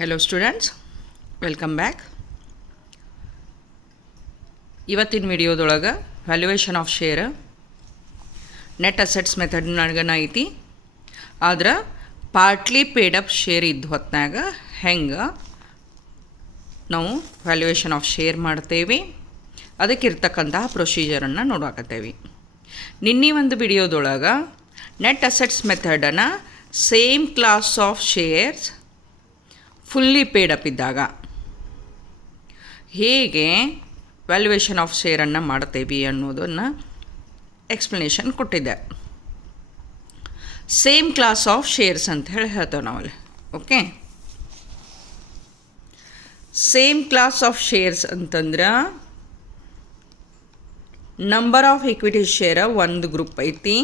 Hello students, welcome back. ಇವತ್ತಿನ ವಿಡಿಯೋದೊಳಗೆ valuation of share net assets ಮೆಥಡ್ನಾಗನ ಐತಿ. ಆದ್ರೆ ಪಾರ್ಟ್ಲಿ ಪೇಡ್ ಅಪ್ ಶೇರ್ ಇದ್ದ ಹೊತ್ನಾಗ ಹೆಂಗೆ ನಾವು ವ್ಯಾಲ್ಯೂಯೇಷನ್ ಆಫ್ ಶೇರ್ ಮಾಡ್ತೇವೆ ಅದಕ್ಕಿರ್ತಕ್ಕಂತಹ ಪ್ರೊಸೀಜರನ್ನು ನೋಡಾಕತ್ತೇವೆ. ನಿನ್ನೆ ಒಂದು ವಿಡಿಯೋದೊಳಗೆ ನೆಟ್ ಅಸೆಟ್ಸ್ ಮೆಥಡನ್ನು same class of shares fully paid up ಇದ್ದಾಗ ಹೇಗೆ ವ್ಯಾಲ್ಯೂಯೇಷನ್ ಆಫ್ ಶೇರನ್ನು ಮಾಡ್ತೇವೆ ಅನ್ನೋದನ್ನು ಎಕ್ಸ್ಪ್ಲನೇಷನ್ ಕೊಟ್ಟಿದ್ದೆ. ಸೇಮ್ ಕ್ಲಾಸ್ ಆಫ್ ಶೇರ್ಸ್ ಅಂತ ಹೇಳಿ ಹೇಳ್ತೇವೆ ನಾವಲ್ಲಿ. Okay, same class of shares ಅಂತಂದ್ರೆ ನಂಬರ್ ಆಫ್ ಇಕ್ವಿಟಿ ಶೇರ್ ಒಂದು ಗ್ರೂಪ್ ಐತಿ.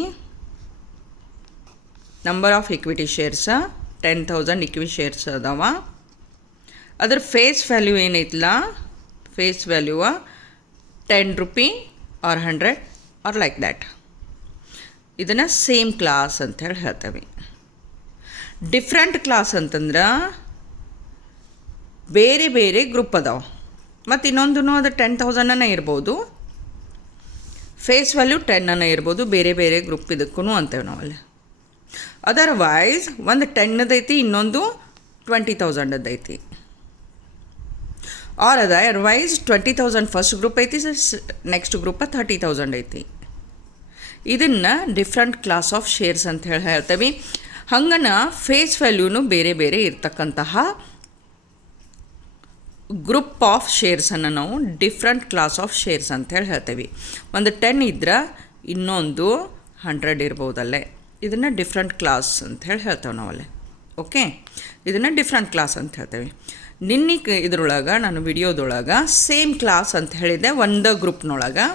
Number of equity shares 10,000 equity shares ಅದಾವ. ಅದರ ಫೇಸ್ ವ್ಯಾಲ್ಯೂ ಏನೈತಿಲ್ಲ, face value 10 rupee or 100 or like that. ಇದನ್ನು ಸೇಮ್ ಕ್ಲಾಸ್ ಅಂಥೇಳಿ ಹೇಳ್ತೇವೆ. ಡಿಫ್ರೆಂಟ್ ಕ್ಲಾಸ್ ಅಂತಂದ್ರೆ ಬೇರೆ ಬೇರೆ ಗ್ರೂಪ್ ಅದಾವೆ. ಮತ್ತು ಇನ್ನೊಂದು ಅದು 10,000 ಇರ್ಬೋದು, ಫೇಸ್ ವ್ಯಾಲ್ಯೂ 10 ಇರ್ಬೋದು. ಬೇರೆ ಬೇರೆ ಗ್ರೂಪ್ ಇದಕ್ಕೂ ಅಂತೇವೆ ನಾವಲ್ಲಿ. ಅದರ್ವೈಸ್ ಒಂದು 10 ಐತಿ, ಇನ್ನೊಂದು 20,000 ಐತಿ. ಆರ್ ಅದರ್ವೈಸ್ 20,000 ಫಸ್ಟ್ ಗ್ರೂಪ್ ಐತಿ, ನೆಕ್ಸ್ಟ್ ಗ್ರೂಪ 30,000 ಐತಿ. ಇದನ್ನು ಡಿಫ್ರೆಂಟ್ ಕ್ಲಾಸ್ ಆಫ್ ಶೇರ್ಸ್ ಅಂತ ಹೇಳಿ ಹೇಳ್ತೇವೆ. ಹಂಗನ ಫೇಸ್ ವ್ಯಾಲ್ಯೂನು ಬೇರೆ ಬೇರೆ ಇರ್ತಕ್ಕಂತಹ ಗ್ರೂಪ್ ಆಫ್ ಶೇರ್ಸನ್ನು ನಾವು ಡಿಫ್ರೆಂಟ್ ಕ್ಲಾಸ್ ಆಫ್ ಶೇರ್ಸ್ ಅಂತೇಳಿ ಹೇಳ್ತೇವೆ. ಒಂದು 10 ಇದ್ರೆ ಇನ್ನೊಂದು 100 ಇರ್ಬೋದಲ್ಲೇ. ಇದನ್ನು ಡಿಫ್ರೆಂಟ್ ಕ್ಲಾಸ್ ಅಂತ ಹೇಳಿ ಹೇಳ್ತೇವೆ ನಾವಲ್ಲೇ. ಓಕೆ, ಇದನ್ನು ಡಿಫ್ರೆಂಟ್ ಕ್ಲಾಸ್ ಅಂತ ಹೇಳ್ತೇವೆ. ನಿನ್ನೆ ಇದ್ರೊಳಗೆ ನಾನು ವಿಡಿಯೋದೊಳಗೆ ಸೇಮ್ ಕ್ಲಾಸ್ ಅಂತ ಹೇಳಿದ್ದೆ. ಒಂದು ಗ್ರೂಪ್ನೊಳಗೆ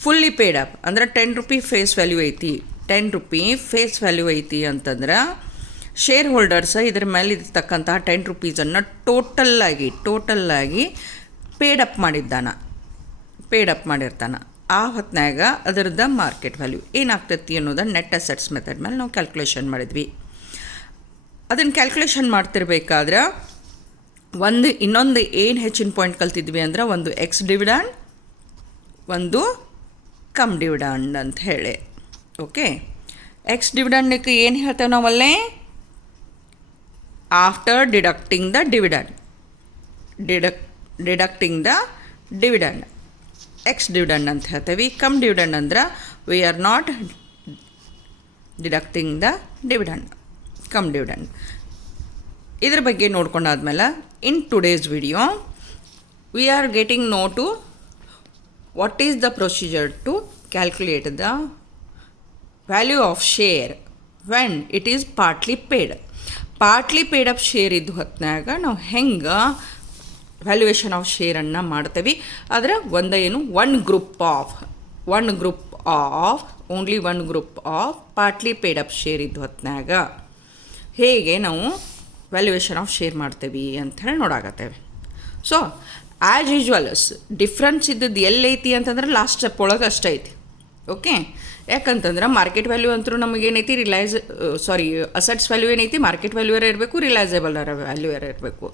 ಫುಲ್ಲಿ ಪೇಡ್ ಅಪ್ ಅಂದ್ರೆ 10 ರೂಪಿ ಫೇಸ್ ವ್ಯಾಲ್ಯೂ ಐತಿ, 10 ರೂಪಿ ಫೇಸ್ ವ್ಯಾಲ್ಯೂ ಐತಿ ಅಂತಂದ್ರೆ ಶೇರ್ ಹೋಲ್ಡರ್ಸ್ ಇದ್ರ ಮೇಲೆ ಇರ್ತಕ್ಕಂತಹ 10 ರೂಪೀಸನ್ನು ಟೋಟಲ್ಲಾಗಿ ಪೇಡ್ ಅಪ್ ಮಾಡಿರ್ತಾನೆ. ಆ ಹೊತ್ನಾಗ ಅದರದ್ದು ಮಾರ್ಕೆಟ್ ವ್ಯಾಲ್ಯೂ ಏನಾಗ್ತೈತಿ ಅನ್ನೋದನ್ನು ನೆಟ್ ಅಸೆಟ್ಸ್ ಮೆಥಡ್ ಮೇಲೆ ನಾವು ಕ್ಯಾಲ್ಕುಲೇಷನ್ ಮಾಡಿದ್ವಿ. ಅದನ್ನು ಕ್ಯಾಲ್ಕುಲೇಷನ್ ಮಾಡ್ತಿರ್ಬೇಕಾದ್ರೆ ಇನ್ನೊಂದು ಏನು ಹೆಚ್ಚಿನ ಪಾಯಿಂಟ್ ಕಲ್ತಿದ್ವಿ ಅಂದ್ರೆ, ಒಂದು ಎಕ್ಸ್ ಡಿವಿಡೆಂಡ್, ಒಂದು ಕಮ್ ಡಿವಿಡೆಂಡ್ ಅಂತ ಹೇಳಿ. ಓಕೆ, ಎಕ್ಸ್ ಡಿವಿಡೆಂಡ್ಗೆ ಏನು ಹೇಳ್ತೇವೆ ನಾವಲ್ಲೇ, after deducting the dividend, deducting the dividend ex dividend ಅಂತ ಹೇಳ್ತೇವೆ. ಕಮ್ ಡಿವಿಡೆಂಡ್ ಅಂದ್ರೆ we are not deducting the dividend, cum dividend. ಇದ್ರ ಬಗ್ಗೆ ನೋಡ್ಕೊಂಡಾದ್ಮೇಲೆ in today's video we are getting know to what is the procedure to calculate the value of share when it is partly paid up share ಇದ್ದ ಹೊತ್ನಾಗ ನಾವು ಹೆಂಗೆ valuation of ಶೇರನ್ನು ಮಾಡ್ತೇವೆ. ಆದರೆ one group of partly paid up share ಇದ್ದ ಹೊತ್ನಾಗ ಹೇಗೆ ನಾವು ವ್ಯಾಲ್ಯೂಯೇಷನ್ ಆಫ್ ಶೇರ್ ಮಾಡ್ತೇವೆ ಅಂತ ಹೇಳಿ ನೋಡಾಕತ್ತೇವೆ. ಸೊ ಆ್ಯಸ್ ಯೂಶ್ವಲ್ಸ್ ಡಿಫ್ರೆನ್ಸ್ ಇದ್ದದ್ದು ಎಲ್ಲೈತಿ ಅಂತಂದ್ರೆ ಲಾಸ್ಟ್ ಸ್ಟೆಪ್ ಒಳಗೆ ಅಷ್ಟೇ ಐತಿ. ಓಕೆ, ಯಾಕಂತಂದ್ರೆ ಮಾರ್ಕೆಟ್ ವ್ಯಾಲ್ಯೂ ಅಂತೂ ನಮಗೇನೈತಿ ಅಸೆಟ್ಸ್ ವ್ಯಾಲ್ಯೂ ಏನೈತಿ, ಮಾರ್ಕೆಟ್ ವ್ಯಾಲ್ಯೂವರ ಇರಬೇಕು, ರಿಲೈಸಬಲ್ ವ್ಯಾಲ್ಯೂವರ ಇರಬೇಕು.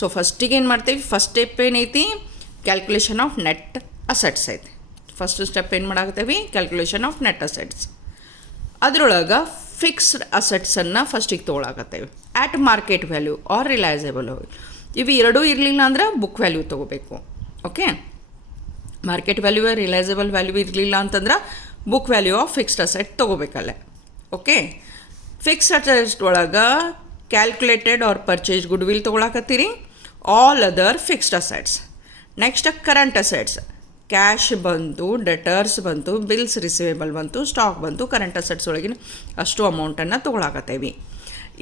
ಸೊ ಫಸ್ಟಿಗೆ ಏನು ಮಾಡ್ತೇವೆ, ಫಸ್ಟ್ ಸ್ಟೆಪ್ ಏನೈತಿ, ಕ್ಯಾಲ್ಕುಲೇಷನ್ ಆಫ್ ನೆಟ್ ಅಸೆಟ್ಸ್ ಐತಿ. ಫಸ್ಟ್ ಸ್ಟೆಪ್ ಏನು ಮಾಡಾಕತ್ತೇವೆ, ಕ್ಯಾಲ್ಕುಲೇಷನ್ ಆಫ್ ನೆಟ್ ಅಸೆಟ್ಸ್. ಅದರೊಳಗೆ ಫಿಕ್ಸ್ಡ್ ಅಸೆಟ್ಸನ್ನು ಫಸ್ಟಿಗೆ ತೊಗೊಳಕತ್ತೇವೆ at market value or realisable value. ಇವು ಎರಡೂ ಇರಲಿಲ್ಲ ಅಂದ್ರೆ ಬುಕ್ ವ್ಯಾಲ್ಯೂ ತೊಗೋಬೇಕು. Okay, market value realisable value ಇರಲಿಲ್ಲ ಅಂತಂದ್ರೆ book value of fixed asset ತೊಗೋಬೇಕಲ್ಲೇ. ಓಕೆ, ಫಿಕ್ಸ್ಡ್ ಅಸೆಟ್ ಒಳಗೆ calculated R purchase goodwill ತೊಗೊಳಕತ್ತೀರಿ, all other fixed assets. Next current assets, cash ಬಂತು, ಡೆಟರ್ಸ್ ಬಂತು, ಬಿಲ್ಸ್ ರಿಸೀವೇಬಲ್ ಬಂತು, stock ಬಂತು. ಕರೆಂಟ್ ಅಸೆಟ್ಸ್ ಒಳಗಿನ ಅಷ್ಟು ಅಮೌಂಟನ್ನು ತೊಗೊಳಕತ್ತೇವೆ.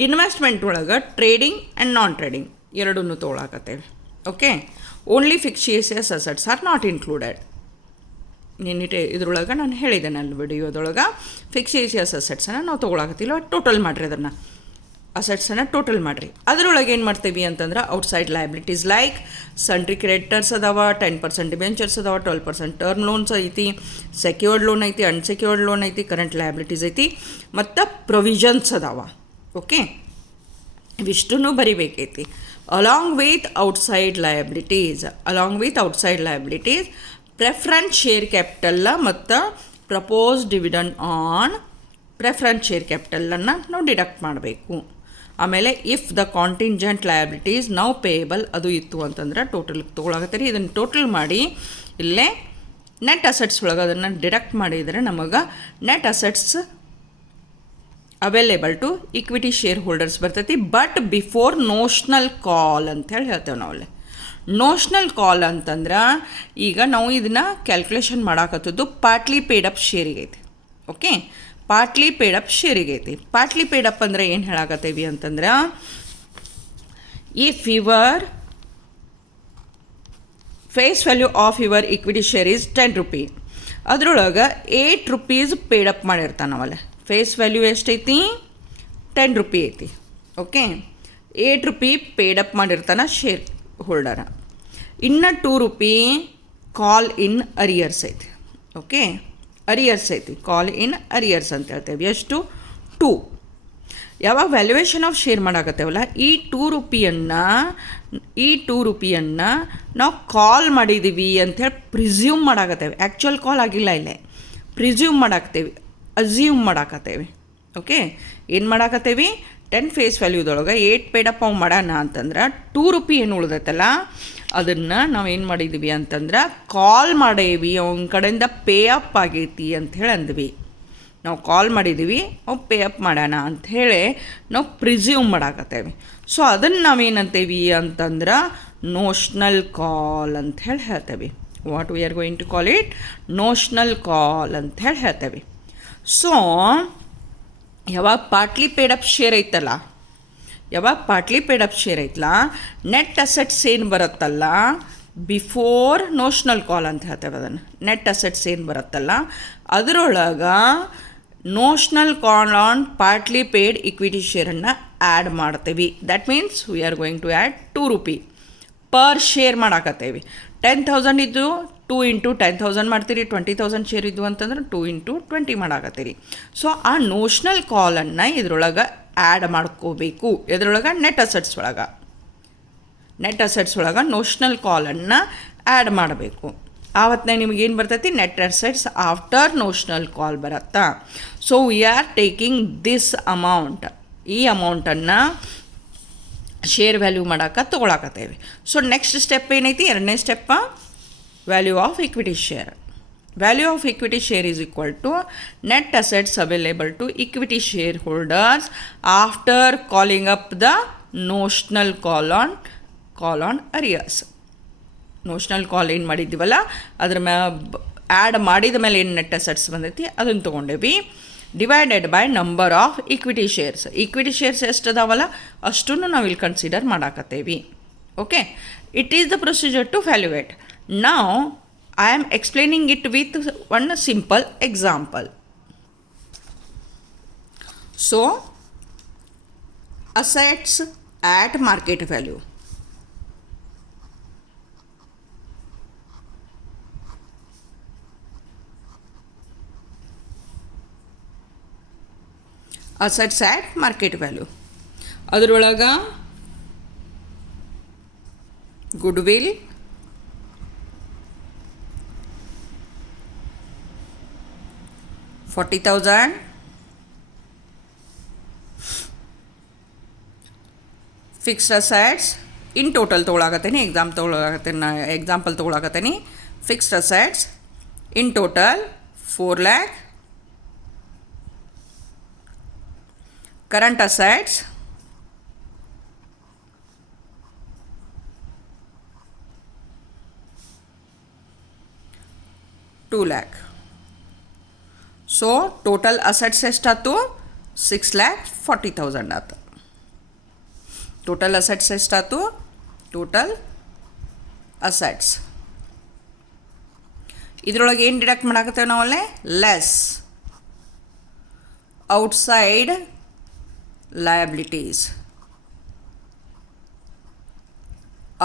ಇನ್ವೆಸ್ಟ್ಮೆಂಟ್ ಒಳಗೆ ಟ್ರೇಡಿಂಗ್ ಆ್ಯಂಡ್ ನಾನ್ ಟ್ರೇಡಿಂಗ್ ಎರಡನ್ನೂ ತೊಗೊಳಕತ್ತೇವೆ. Okay, only fictitious assets are not included. ಇದ್ರೊಳಗೆ ನಾನು ಹೇಳಿದೆ ನನ್ನ ವಿಡಿಯೋದೊಳಗೆ ಫಿಕ್ಸಿಯಸ್ ಅಸೆಟ್ಸನ್ನು ನಾವು ತೊಗೊಳಕತ್ತಿಲ್ಲ, ಟೋಟಲ್ ಮಾಡಿರಿ, ಅದನ್ನು ಅಸೆಟ್ಸನ್ನು ಟೋಟಲ್ ಮಾಡಿರಿ. ಅದರೊಳಗೆ ಏನು ಮಾಡ್ತೀವಿ ಅಂತಂದ್ರೆ outside liabilities like sundry creditors ಅದಾವ, 10% ಡಿಬೆಂಚರ್ಸ್ ಅದಾವ, 12% ಟರ್ಮ್ ಲೋನ್ಸ್ ಐತಿ, ಸೆಕ್ಯೂರ್ಡ್ ಲೋನ್ ಐತಿ, ಅನ್ಸೆಕ್ಯೂರ್ಡ್ ಲೋನ್ ಐತಿ, ಕರೆಂಟ್ ಲಯಬಿಲಿಟೀಸ್ ಐತಿ, ಮತ್ತು ಪ್ರೊವಿಷನ್ಸ್ ಅದಾವ. ಓಕೆ, ಇವಿಷ್ಟನ್ನು ಬರಿಬೇಕೈತಿ. Along with outside liabilities preference share capital ಮತ್ತು propose dividend on preference share ಕ್ಯಾಪಿಟಲನ್ನು ನಾವು ಡಿಡಕ್ಟ್ ಮಾಡಬೇಕು. ಆಮೇಲೆ ಇಫ್ ದ ಕಾಂಟಿಂಜೆಂಟ್ ಲಯಬಿಲಿಟೀಸ್ ನಾವು ಪೇಯಬಲ್ ಅದು ಇತ್ತು ಅಂತಂದ್ರೆ ಟೋಟಲ್ ತೊಗೊಳಕತ್ತೀರಿ. ಇದನ್ನು ಟೋಟಲ್ ಮಾಡಿ ಇಲ್ಲೇ ನೆಟ್ ಅಸೆಟ್ಸ್ ಒಳಗೆ ಅದನ್ನು ಡಿಡಕ್ಟ್ ಮಾಡಿದರೆ ನಮಗೆ net assets available to equity share holders. But before notional call ಅಂಥೇಳಿ ಹೇಳ್ತೇವೆ ನಾವು ಅಲ್ಲಿ. ನೋಷ್ನಲ್ ಕಾಲ್ ಅಂತಂದ್ರೆ ಈಗ ನಾವು ಇದನ್ನು ಕ್ಯಾಲ್ಕುಲೇಷನ್ ಮಾಡಾಕತ್ತದ್ದು ಪಾರ್ಟ್ಲಿ ಪೇಡ್ ಅಪ್ ಶೇರಿಗೆ ಐತಿ. ಓಕೆ, ಪಾರ್ಟ್ಲಿ ಪೇಡ್ ಅಪ್ ಶೇರಿಗೆ ಐತಿ. ಪಾರ್ಟ್ಲಿ ಪೇಡ್ ಅಪ್ ಅಂದರೆ ಏನು ಹೇಳಾಕತ್ತೇವಿ ಅಂತಂದ್ರೆ, if your face value of your equity share is 10 rupee, ಅದ್ರೊಳಗೆ 8 ರೂಪೀಸ್ ಪೇಡ್ ಅಪ್ ಮಾಡಿರ್ತಾನೆ ನಾವಲ್ಲಿ. ಫೇಸ್ ವ್ಯಾಲ್ಯೂ ಎಷ್ಟೈತಿ? 10 ರೂಪಿ ಐತಿ. ಓಕೆ, 8 ರೂಪಿ ಪೇಡ್ ಅಪ್ ಮಾಡಿರ್ತಾನೆ ಶೇರ್ ಹೋಲ್ಡರ. ಇನ್ನು 2 ರೂಪಿ ಕಾಲ್ ಇನ್ ಅರಿಯರ್ಸ್ ಐತಿ. ಓಕೆ, ಅರಿಯರ್ಸ್ ಐತಿ, ಕಾಲ್ ಇನ್ ಅರಿಯರ್ಸ್ ಅಂತ ಹೇಳ್ತೇವೆ. ಎಷ್ಟು? 2. ಯಾವಾಗ ವ್ಯಾಲ್ಯೂಯೇಷನ್ ಆಫ್ ಶೇರ್ ಮಾಡಾಕತ್ತೇವಲ್ಲ, ಈ 2 ರೂಪಿಯನ್ನು ನಾವು ಕಾಲ್ ಮಾಡಿದ್ದೀವಿ ಅಂಥೇಳಿ ಪ್ರಿಸ್ಯೂಮ್ ಮಾಡಾಕತ್ತೇವೆ. ಆ್ಯಕ್ಚುಯಲ್ ಕಾಲ್ ಆಗಿಲ್ಲ ಇಲ್ಲೇ, ಪ್ರಿಸ್ಯೂಮ್ ಮಾಡಾಕ್ತೇವೆ, ಅಸ್ಯೂಮ್ ಮಾಡಾಕತ್ತೇವೆ. ಓಕೆ, ಏನು ಮಾಡಾಕತ್ತೇವಿ? 10 ಫೇಸ್ ವ್ಯಾಲ್ಯೂದೊಳಗೆ 8 ಪೇಡಪ್ ಅವು ಮಾಡೋಣ ಅಂತಂದ್ರೆ 2 ರೂಪಿ ಏನು ಉಳ್ದೈತಲ್ಲ ಅದನ್ನು ನಾವು ಏನು ಮಾಡಿದ್ದೀವಿ ಅಂತಂದ್ರೆ ಕಾಲ್ ಮಾಡೇವಿ, ಅವನ ಕಡೆಯಿಂದ ಪೇ ಅಪ್ ಆಗೈತಿ ಅಂಥೇಳಿ ಅಂದ್ವಿ. ನಾವು ಕಾಲ್ ಮಾಡಿದ್ದೀವಿ, ಅವು ಪೇ ಅಪ್ ಮಾಡೋಣ ಅಂಥೇಳಿ ನಾವು ಪ್ರಿಸ್ಯೂಮ್ ಮಾಡಾಕತ್ತೇವೆ. ಸೊ ಅದನ್ನು ನಾವೇನಂತೇವಿ ಅಂತಂದ್ರೆ ನೋಷ್ನಲ್ ಕಾಲ್ ಅಂಥೇಳಿ ಹೇಳ್ತೇವೆ. What we are going to call it? Notional call ಅಂಥೇಳಿ ಹೇಳ್ತೇವೆ. ಸೊ ಯಾವಾಗ ಪಾರ್ಟ್ಲಿ ಪೇಡ್ ಅಪ್ ಶೇರ್ ಐತಲ್ಲ, ನೆಟ್ ಅಸೆಟ್ಸ್ ಏನು ಬರುತ್ತಲ್ಲ, ಬಿಫೋರ್ ನೋಷ್ನಲ್ ಕಾಲ್ ಅಂತ ಹೇಳ್ತೇವೆ ಅದನ್ನು. ನೆಟ್ ಅಸೆಟ್ಸ್ ಏನು ಬರುತ್ತಲ್ಲ ಅದರೊಳಗೆ notional call on partly paid equity ಶೇರನ್ನು ಆ್ಯಡ್ ಮಾಡ್ತೇವೆ. That means we are going to add 2 rupee per share ಮಾಡಾಕತ್ತೇವೆ. 10,000 ಇದ್ದು 2 ಇಂಟು 10,000 ಮಾಡ್ತೀರಿ. 20,000 ಶೇರ್ ಇದ್ದು ಅಂತಂದ್ರೆ 2 ಇಂಟು 20 ಮಾಡಾಕತ್ತೀರಿ. ಸೊ ಆ ನೋಷ್ನಲ್ ಕಾಲನ್ನು ಇದ್ರೊಳಗೆ ಆ್ಯಡ್ ಮಾಡ್ಕೋಬೇಕು. ಇದ್ರೊಳಗೆ ನೆಟ್ ಅಸೆಟ್ಸ್ ಒಳಗೆ ನೋಷ್ನಲ್ ಕಾಲನ್ನು ಆ್ಯಡ್ ಮಾಡಬೇಕು. ಆವತ್ತನೇ ನಿಮಗೇನು ಬರ್ತೈತಿ? ನೆಟ್ ಅಸೆಟ್ಸ್ ಆಫ್ಟರ್ ನೋಷ್ನಲ್ ಕಾಲ್ ಬರುತ್ತಾ. So we are taking this amount, ಈ ಅಮೌಂಟನ್ನು ಶೇರ್ ವ್ಯಾಲ್ಯೂ ಮಾಡೋಕೆ ತೊಗೊಳಕತ್ತೇವೆ. ಸೊ ನೆಕ್ಸ್ಟ್ ಸ್ಟೆಪ್ ಏನೈತಿ? ಎರಡನೇ ಸ್ಟೆಪ್ಪ value of equity share. Value of equity share is equal to net assets available to equity share holders after calling up the notional call on arrears. Notional call ಏನು ಮಾಡಿದ್ದೀವಲ್ಲ ಅದ್ರ add ಮಾಡಿದ ಮೇಲೆ ಏನು net assets ಬಂದೈತಿ ಅದನ್ನು ತೊಗೊಂಡೇವಿ. Divided by number of equity shares. Equity shares ಎಷ್ಟು ಅದಾವಲ್ಲ ಅಷ್ಟನ್ನು ನಾವು ಇಲ್ಲಿ ಕನ್ಸಿಡರ್ ಮಾಡಾಕತ್ತೇವಿ. Okay, it is the procedure to valuate. ನಾವು I am explaining it with one simple example. So assets at market value. Assets at market value ಅದರೊಳಗೆ goodwill, $40,000, fixed assets in total ತೊಗೊಳಕತ್ತೀನಿ. Example ತೊಗೊಳಕತ್ತೀನಿ. Fixed assets in total 4 lakh. current assets $2 lakh. So total assets ಎಷ್ಟಾಯ್ತು? 6,40,000 ಆಯ್ತು. Total assets ಎಷ್ಟಾಯ್ತು? Total assets ಇದರೊಳಗೆ ಏನು deduct ಮಾಡಾಕತ್ತೇವೆ ನಾವಲ್ಲೇ? Less outside liabilities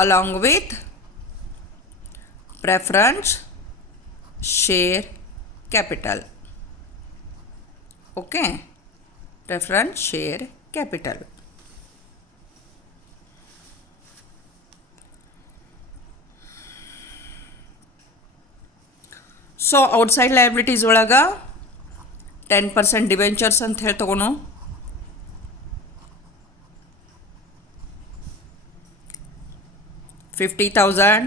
along with preference share capital. Okay, preference share capital. So outside liabilities ಒಳಗೆ 10% debentures ಅಂತ ಹೇಳಿ ತಗೋಣ. $50,000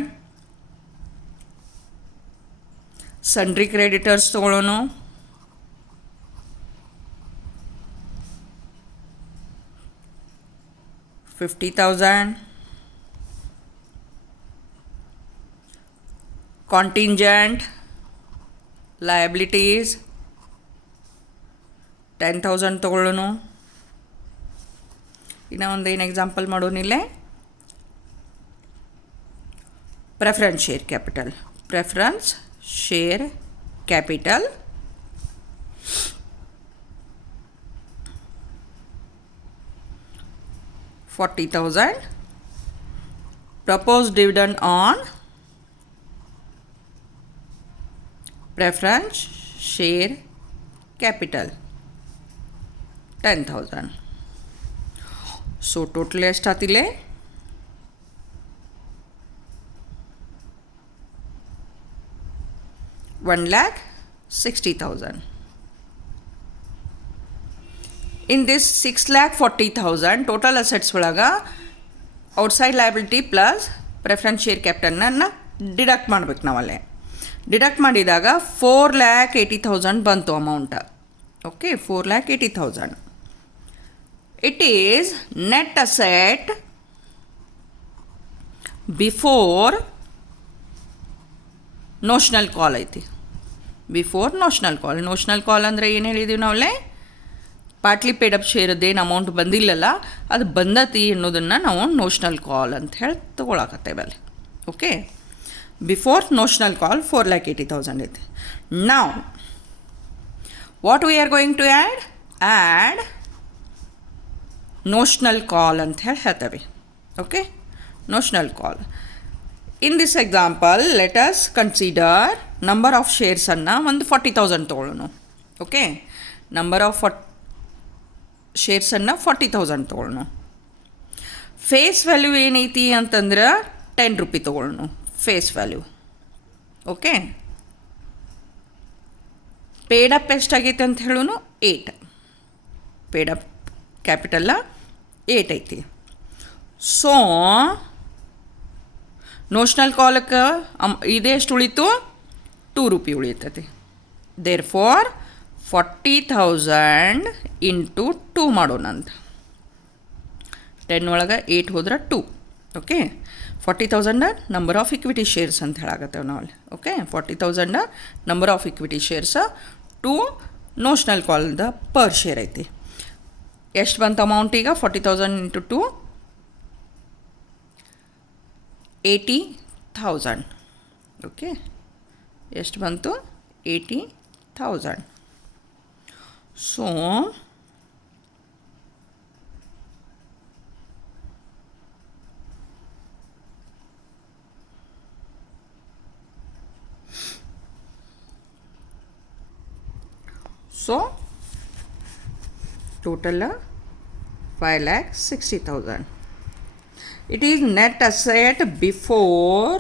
ಸನ್ಡ್ರಿ ಕ್ರೆಡಿಟರ್ಸ್ ತಗೊಳ್ಳೋಣ. $50,000 contingent liabilities 10,000 ತಗೊಳ್ಳೋಣ. ಇನ್ನು ಒಂದೇನು ಎಕ್ಸಾಂಪಲ್ ಮಾಡೋನಿಲ್ಲೇ, preference share capital. Preference share capital $40,000. Proposed dividend on preference share capital 10,000. So total ಎಷ್ಟಾತಿಲೆ? $1,60,000. In this 6,40,000 total assets ಒಳಗೆ outside liability plus preference share ಕ್ಯಾಪಿಟಲ್ನ ಡಿಡಕ್ಟ್ ಮಾಡ್ಬೇಕು ನಾವಲ್ಲೇ. ಡಿಡಕ್ಟ್ ಮಾಡಿದಾಗ 4,80,000 ಬಂತು amount. Okay, 4,80,000. It is net asset before notional call ಐತಿ. Before notional call. Notional call ಅಂದರೆ ಏನು ಹೇಳಿದ್ದೀವಿ ನಾವಲ್ಲೇ, ಪಾರ್ಟ್ಲಿ ಪೇಡಪ್ ಶೇರದ್ದೇನು ಅಮೌಂಟ್ ಬಂದಿಲ್ಲಲ್ಲ, ಅದು ಬಂದತಿ ಅನ್ನೋದನ್ನು ನಾವು ನೋಷನಲ್ ಕಾಲ್ ಅಂತ ಹೇಳಿ ತೊಗೊಳಕತ್ತೇವೆ ಅಲ್ಲಿ. ಓಕೆ, ಬಿಫೋರ್ ನೋಷನಲ್ ಕಾಲ್ 4,80,000 ಐತಿ. ನಾವು what we are going to add notional call ಅಂತ ಹೇಳಿ ಹೇಳ್ತೇವೆ. Okay, notional call. In this example let us consider number of ಶೇರ್ಸನ್ನು ಒಂದು 40,000 ತೊಗೊಳ್ಳೋಣ. ಓಕೆ, ನಂಬರ್ ಆಫ್ ಶೇರ್ಸನ್ನು 40,000 ತೊಗೊಳ್ಳೋಣ. ಫೇಸ್ ವ್ಯಾಲ್ಯೂ ಏನೈತಿ ಅಂತಂದ್ರೆ ₹10 ತೊಗೊಳ್ಳೋಣ. Face value. ಓಕೆ, ಪೇಡಪ್ ಎಷ್ಟಾಗೈತೆ ಅಂತ ಹೇಳೋನು 8. ಪೇಡಪ್ ಕ್ಯಾಪಿಟಲ್ಲ 8 ಐತಿ. ಸೊ ನೋಷನಲ್ ಕಾಲಕ್ಕೆ ಇದೇ ಎಷ್ಟು ಉಳಿತು? ₹2 ಉಳಿತೈತಿ. ದೇರ್ ಫಾರ್ 40,000 ಇಂಟು 2 ಮಾಡೋಣ ಅಂತ. 10 ಒಳಗೆ 8 ಹೋದ್ರೆ 2. Okay, 40,000 number of equity shares ಅಂತ ಹೇಳಾಗತ್ತೇವೆ ನಾವು ಅಲ್ಲಿ. Okay, 40,000 number of equity shares to notional ಕಾಲ್ದ ಪರ್ ಶೇರ್ ಐತಿ. ಎಷ್ಟು ಬಂತು ಅಮೌಂಟ್ ಈಗ? 40,000 ಇಂಟು 2 80,000. ಓಕೆ, ಎಷ್ಟು ಬಂತು? 80,000. So total 5,60,000. It is net asset before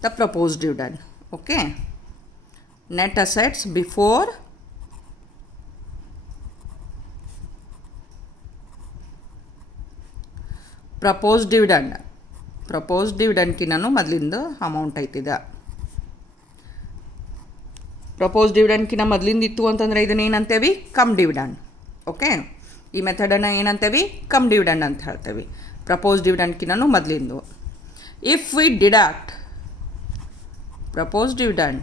the proposed dividend. Okay, net assets before propose ಡಿವಿಡೆಂಡ್ಕಿನ್ನೂ ಮೊದಲಿಂದ ಅಮೌಂಟ್ ಐತಿದ. ಪ್ರಪೋಸ್ ಡಿವಿಡೆಂಡ್ಕಿನ್ನ ಮೊದಲಿಂದ ಇತ್ತು ಅಂತಂದರೆ ಇದನ್ನ ಏನಂತೇವಿ? Come dividend. ಓಕೆ, ಈ ಮೆಥಡನ್ನು ಏನಂತೇವಿ? ಕಮ್ ಡಿವಿಡೆಂಡ್ ಅಂತ ಹೇಳ್ತೇವೆ. ಪ್ರಪೋಸ್ ಡಿವಿಡೆಂಡ್ಕಿನ್ನೂ ಮೊದಲಿಂದು. If we deduct propose dividend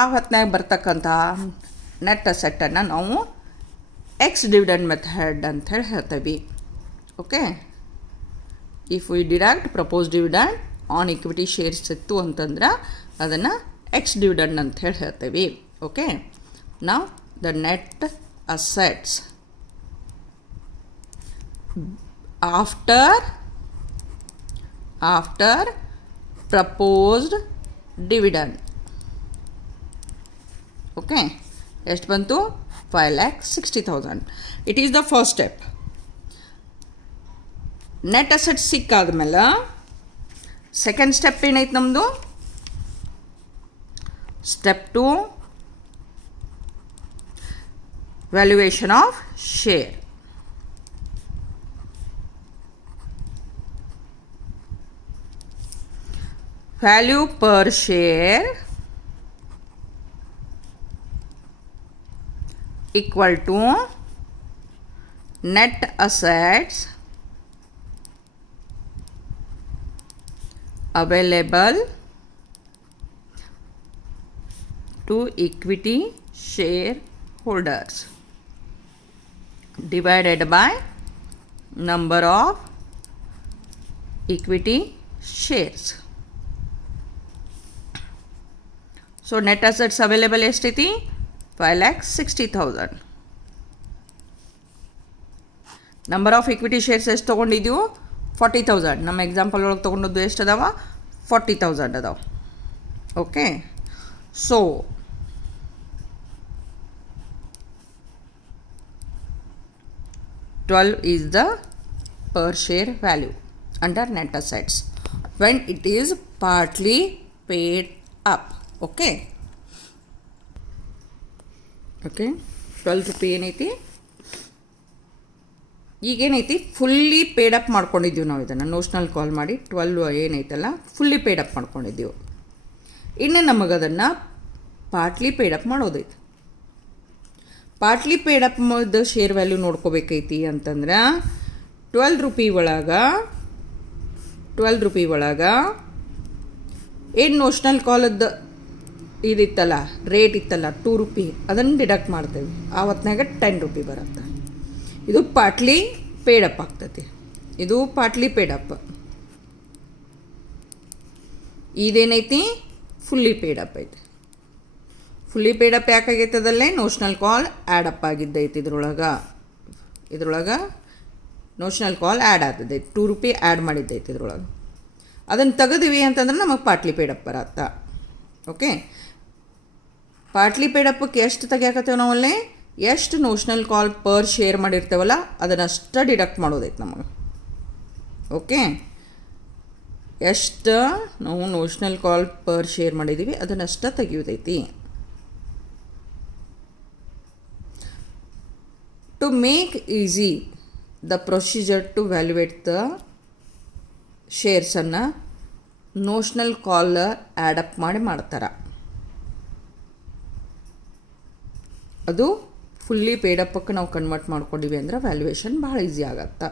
ಆ ಹೊತ್ತಿನಾಗ ಬರ್ತಕ್ಕಂಥ ನೆಟ್ ಅಸೆಟ್ಟನ್ನು ನಾವು ಎಕ್ಸ್ ಡಿವಿಡೆಂಡ್ ಮೆಥಡ್ ಅಂತ ಹೇಳಿ ಹೇಳ್ತೇವೆ. Okay, if we deduct propose dividend on equity shares ಇತ್ತು ಅಂತಂದ್ರೆ ಅದನ್ನು ಎಕ್ಸ್ ಡಿವಿಡೆಂಡ್ ಅಂತ ಹೇಳಿ ಹೇಳ್ತೇವೆ. ಓಕೆ, ನಾವು the net assets after proposed dividend. Okay, ಎಷ್ಟು ಬಂತು? 5,60,000. It is the first step. Net asset ಸಿಕ್ಕಾದ್ಮೇಲೆ ಸೆಕೆಂಡ್ ಸ್ಟೆಪ್ ಏನೈತೆ ನಮ್ಮದು, step 2 valuation of share. Value per share equal to net assets available to equity shareholders divided by number of equity shares. So net assets available ಎಷ್ಟೈತಿ, 5,60,000. Number of equity shares ಎಷ್ಟು ತೊಗೊಂಡಿದ್ದೀವಿ, 40,000. ನಮ್ಮ example ಒಳಗೆ ತೊಗೊಂಡದ್ದು ಎಷ್ಟು ಅದಾವ, 40,000 ಅದಾವ. Okay, so $12 is the per share value under net assets when it is partly paid up. Okay. Okay, 12 ರೂಪಾಯಿ ಏನೈತಿ, ಈಗೇನೈತಿ ಫುಲ್ಲಿ ಪೇಡಪ್ ಮಾಡ್ಕೊಂಡಿದ್ದೀವಿ ನಾವು. ಇದನ್ನು ನೋಷ್ನಲ್ ಕಾಲ್ ಮಾಡಿ 12 ಏನೈತಲ್ಲ ಫುಲ್ಲಿ ಪೇಡಪ್ ಮಾಡ್ಕೊಂಡಿದ್ದೀವಿ. ಇನ್ನು ನಮಗದನ್ನು partly paid up ಮಾಡೋದೈತಿ. Partly paid up share value ನೋಡ್ಕೋಬೇಕೈತಿ ಅಂತಂದ್ರೆ 12 ರೂಪಾಯಿ ಒಳಗೆ ಏನು ನೋಷ್ನಲ್ ಕಾಲದ್ದು ಇದಿತ್ತಲ್ಲ, ರೇಟ್ ಇತ್ತಲ್ಲ 2 ರೂಪಾಯಿ, ಅದನ್ನು ಡಿಡಕ್ಟ್ ಮಾಡ್ತೇವೆ. ಆವತ್ತಿನಾಗ 10 ರೂಪಾಯಿ ಬರುತ್ತೆ. ಇದು ಪಾರ್ಟ್ಲಿ ಪೇಡಪ್ ಆಗ್ತೈತಿ. ಇದು ಪಾರ್ಟ್ಲಿ ಪೇಡಪ್. ಇದೇನೈತಿ, ಫುಲ್ಲಿ ಪೇಡಪ್ ಐತಿ. Fully paid up ಯಾಕಾಗೈತದಲ್ಲೇ notional call add up ಆಗಿದ್ದೈತಿ. ಇದ್ರೊಳಗೆ ನೋಷ್ನಲ್ ಕಾಲ್ ಆ್ಯಡ್ ಆಗ್ತದೈತಿ, 2 ರೂಪಾಯಿ ಆ್ಯಡ್ ಮಾಡಿದ್ದೈತಿ ಇದ್ರೊಳಗೆ. ಅದನ್ನು ತೆಗೆದಿವಿ ಅಂತಂದ್ರೆ ನಮಗೆ ಪಾರ್ಟ್ಲಿ ಪೇಡಪ್ ಬರತ್ತ. ಓಕೆ, ಪಾರ್ಟ್ಲಿ ಪೇಡಪ್ಪಕ್ಕೆ ಎಷ್ಟು ತೆಗಿಯಾಕತ್ತೇವೆ ನಾವಲ್ಲೇ, ಎಷ್ಟು ನೋಷ್ನಲ್ ಕಾಲ್ ಪರ್ ಶೇರ್ ಮಾಡಿರ್ತೇವಲ್ಲ ಅದನ್ನಷ್ಟು ಡಿಡಕ್ಟ್ ಮಾಡೋದೈತೆ ನಮಗೆ. ಓಕೆ, ಎಷ್ಟು ನಾವು ನೋಷ್ನಲ್ ಕಾಲ್ ಪರ್ ಶೇರ್ ಮಾಡಿದ್ದೀವಿ ಅದನ್ನಷ್ಟು ತೆಗಿಯೋದೈತಿ. To make easy the procedure to valuate the ಶೇರ್ಸನ್ನು ನೋಷ್ನಲ್ ಕಾಲ್ ಆ್ಯಡಪ್ ಮಾಡ್ತಾರೆ. ಅದು ಫುಲ್ಲಿ ಪೇಡಪ್ಪಕ್ಕೆ ನಾವು ಕನ್ವರ್ಟ್ ಮಾಡ್ಕೊಂಡಿವಿ ಅಂದ್ರೆ ವ್ಯಾಲ್ಯೂಯೇಷನ್ ಭಾಳ ಈಸಿ ಆಗತ್ತೆ.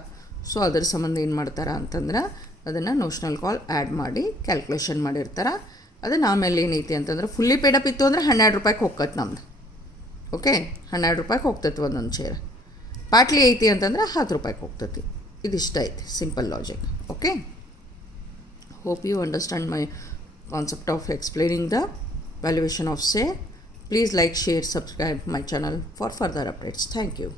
ಸೊ ಅದರ ಸಂಬಂಧ ಏನು ಮಾಡ್ತಾರೆ ಅಂತಂದ್ರೆ ಅದನ್ನು ನೋಷ್ನಲ್ ಕಾಲ್ ಆ್ಯಡ್ ಮಾಡಿ ಕ್ಯಾಲ್ಕುಲೇಷನ್ ಮಾಡಿರ್ತಾರೆ. ಅದನ್ನು ಆಮೇಲೆ ಏನೈತಿ ಅಂತಂದ್ರೆ ಫುಲ್ಲಿ ಪೇಡಪ್ ಇತ್ತು ಅಂದ್ರೆ 12 ರೂಪಾಯಿಗೆ ಹೋಗ್ತೈತೆ ನಮ್ದು. ಓಕೆ, 12 ರೂಪಾಯಿಗೆ ಹೋಗ್ತೈತಿ ಒಂದೊಂದು ಶೇರ್. ಪಾರ್ಟ್ಲಿ ಐತಿ ಅಂತಂದ್ರೆ 10 ರೂಪಾಯಿಗೆ ಹೋಗ್ತೈತಿ. ಇದಿಷ್ಟ ಐತಿ simple logic. Okay, hope you understand my concept of explaining the valuation of share. Please like, share, subscribe my channel for further updates. Thank you.